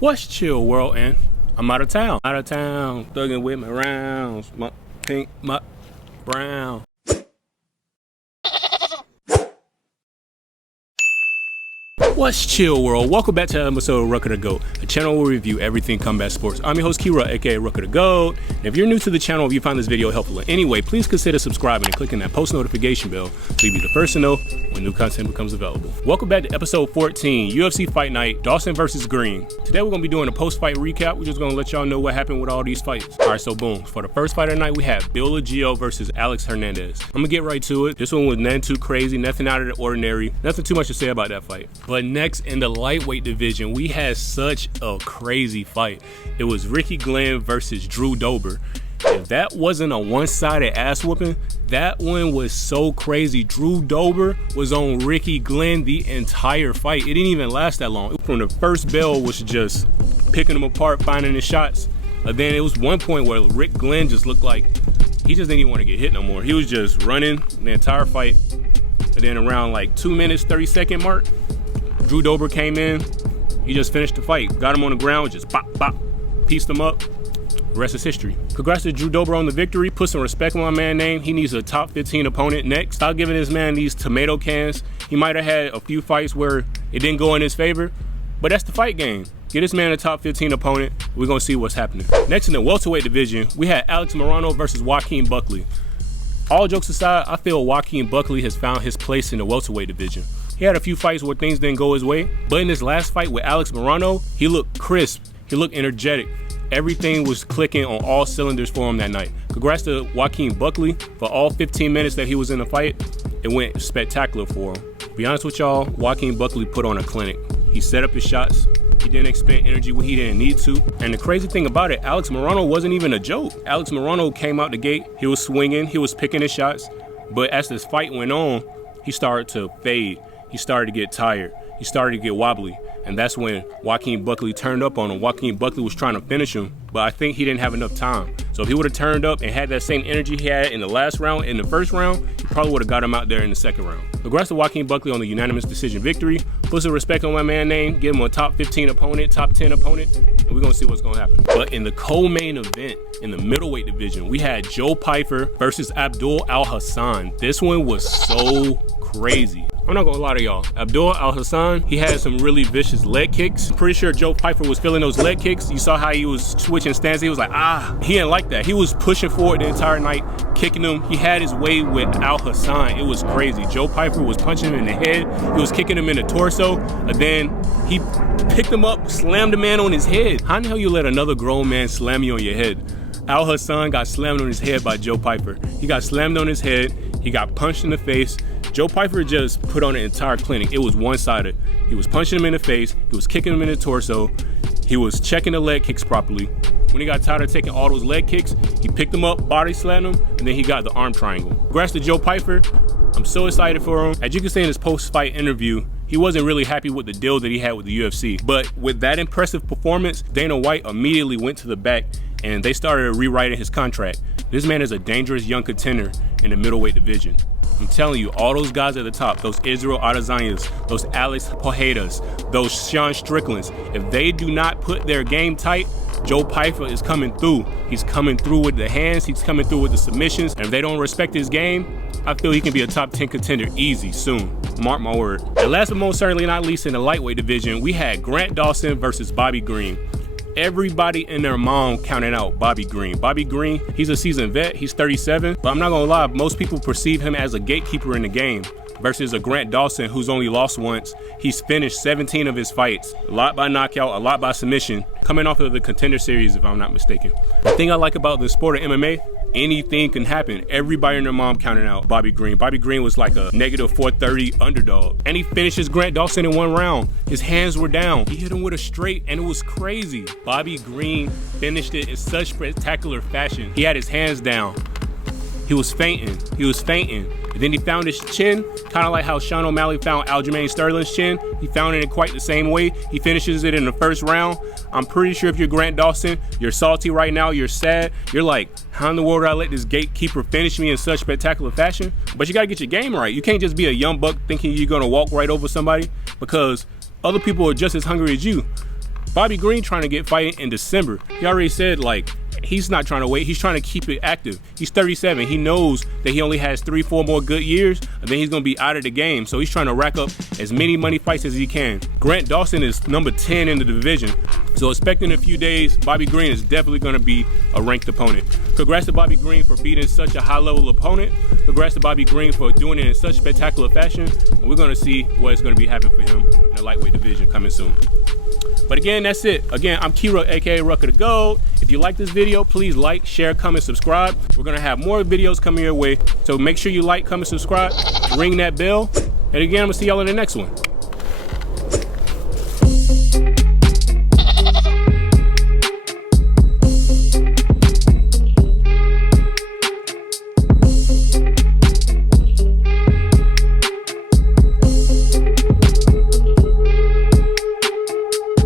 What's chill, world, and I'm out of town. Thugging with my rounds, my pink, my brown. What's chill, world? Welcome back to another episode of Ruck of the Goat, a channel where we review everything combat sports. I'm your host, Kira, aka Ruck of the Goat. And if you're new to the channel, if you find this video helpful in any way, please consider subscribing and clicking that post notification bell so you'll be the first to know when new content becomes available. Welcome back to episode 14, UFC Fight Night Dawson versus Green. Today we're gonna be doing a post-fight recap. We're just gonna let y'all know what happened with all these fights. All right, so boom. For the first fight of the night, we had Bill Legio versus Alex Hernandez. I'm gonna get right to it. This one was nothing too crazy, nothing out of the ordinary, nothing too much to say about that fight. But next in the lightweight division, we had such a crazy fight. It was Ricky Glenn versus Drew Dober. If that wasn't a one-sided ass whooping, that one was so crazy. Drew Dober was on Ricky Glenn the entire fight. It didn't even last that long. From the first bell was just picking him apart, finding his shots. And then it was one point where Rick Glenn just looked like he just didn't even want to get hit no more. He was just running the entire fight. And then around like 2 minutes, 30-second mark, Drew Dober came in. He just finished the fight. Got him on the ground, just bop, bop, pieced him up. The rest is history. Congrats to Drew Dober on the victory. Put some respect on my man's name. He needs a top 15 opponent next. Stop giving this man these tomato cans. He might have had a few fights where it didn't go in his favor, but that's the fight game. Get this man a top 15 opponent. We're gonna see what's happening. Next in the welterweight division, we had Alex Morono versus Joaquin Buckley. All jokes aside, I feel Joaquin Buckley has found his place in the welterweight division. He had a few fights where things didn't go his way, but in this last fight with Alex Morono, he looked crisp, he looked energetic. Everything was clicking on all cylinders for him that night. Congrats to Joaquin Buckley for all 15 minutes that he was in the fight. It went spectacular for him. To be honest with y'all, Joaquin Buckley put on a clinic. He set up his shots. He didn't expend energy when he didn't need to. And the crazy thing about it, Alex Morono wasn't even a joke. Alex Morono came out the gate, he was swinging, he was picking his shots. But as this fight went on, he started to fade. He started to get tired. He started to get wobbly. And that's when Joaquin Buckley turned up on him. Joaquin Buckley was trying to finish him, but I think he didn't have enough time. So if he would have turned up and had that same energy he had in the last round, in the first round, he probably would have got him out there in the second round. Congrats to Joaquin Buckley on the unanimous decision victory. Put some respect on my man's name, give him a top 15 opponent, top 10 opponent, and we're gonna see what's gonna happen. But in the co-main event, in the middleweight division, we had Joe Pyfer versus Abdul Al-Hassan. This one was so crazy. I'm not gonna lie to y'all. Abdul Al-Hassan, he had some really vicious leg kicks. Pretty sure Joe Pyfer was feeling those leg kicks. You saw how he was switching stances. He was like, he didn't like that. He was pushing forward the entire night, kicking him. He had his way with Al-Hassan. It was crazy. Joe Pyfer was punching him in the head. He was kicking him in the torso. And then he picked him up, slammed the man on his head. How the hell you let another grown man slam you on your head? Al-Hassan got slammed on his head by Joe Pyfer. He got slammed on his head. He got punched in the face. Joe Pyfer just put on an entire clinic. It was one-sided. He was punching him in the face. He was kicking him in the torso. He was checking the leg kicks properly. When he got tired of taking all those leg kicks, he picked them up, body slammed him, and then he got the arm triangle. Congrats to Joe Pyfer. I'm so excited for him. As you can see in his post-fight interview, he wasn't really happy with the deal that he had with the UFC. But with that impressive performance, Dana White immediately went to the back and they started rewriting his contract. This man is a dangerous young contender in the middleweight division. I'm telling you, all those guys at the top, those Israel Adesanyas, those Alex Pojedas, those Sean Stricklands, if they do not put their game tight, Joe Pyfer is coming through. He's coming through with the hands, he's coming through with the submissions, and if they don't respect his game, I feel he can be a top 10 contender easy soon. Mark my word. And last but most certainly not least, in the lightweight division, we had Grant Dawson versus Bobby Green. Everybody and their mom counted out Bobby Green. Bobby Green, he's a seasoned vet, he's 37, but I'm not gonna lie, most people perceive him as a gatekeeper in the game versus a Grant Dawson who's only lost once. He's finished 17 of his fights, a lot by knockout, a lot by submission, coming off of the Contender Series if I'm not mistaken. The thing I like about the sport of MMA, anything can happen. Everybody and their mom counted out Bobby Green. Bobby Green was like a negative 430 underdog. And he finishes Grant Dawson in one round. His hands were down. He hit him with a straight and it was crazy. Bobby Green finished it in such spectacular fashion. He had his hands down. He was fainting. And then he found his chin, kind of like how Sean O'Malley found Aljamain Sterling's chin. He found it in quite the same way. He finishes it in the first round. I'm pretty sure if you're Grant Dawson, you're salty right now, you're sad. You're like, how in the world did I let this gatekeeper finish me in such spectacular fashion? But you gotta get your game right. You can't just be a young buck thinking you're gonna walk right over somebody, because other people are just as hungry as you. Bobby Green trying to get fighting in December. He already said, like, he's not trying to wait. He's trying to keep it active. He's 37. He knows that he only has 3-4 more good years, and then he's going to be out of the game. So he's trying to rack up as many money fights as he can. Grant Dawson is number 10 in the division. So expecting a few days, Bobby Green is definitely going to be a ranked opponent. Congrats to Bobby Green for beating such a high-level opponent. Congrats to Bobby Green for doing it in such spectacular fashion. And we're going to see what's going to be happening for him in the lightweight division coming soon. But again, that's it. Again, I'm Kira, aka Rucker the Gold. If you like this video, please like, share, comment, subscribe. We're gonna have more videos coming your way. So make sure you like, comment, subscribe, ring that bell. And again, I'm gonna see y'all in the next one.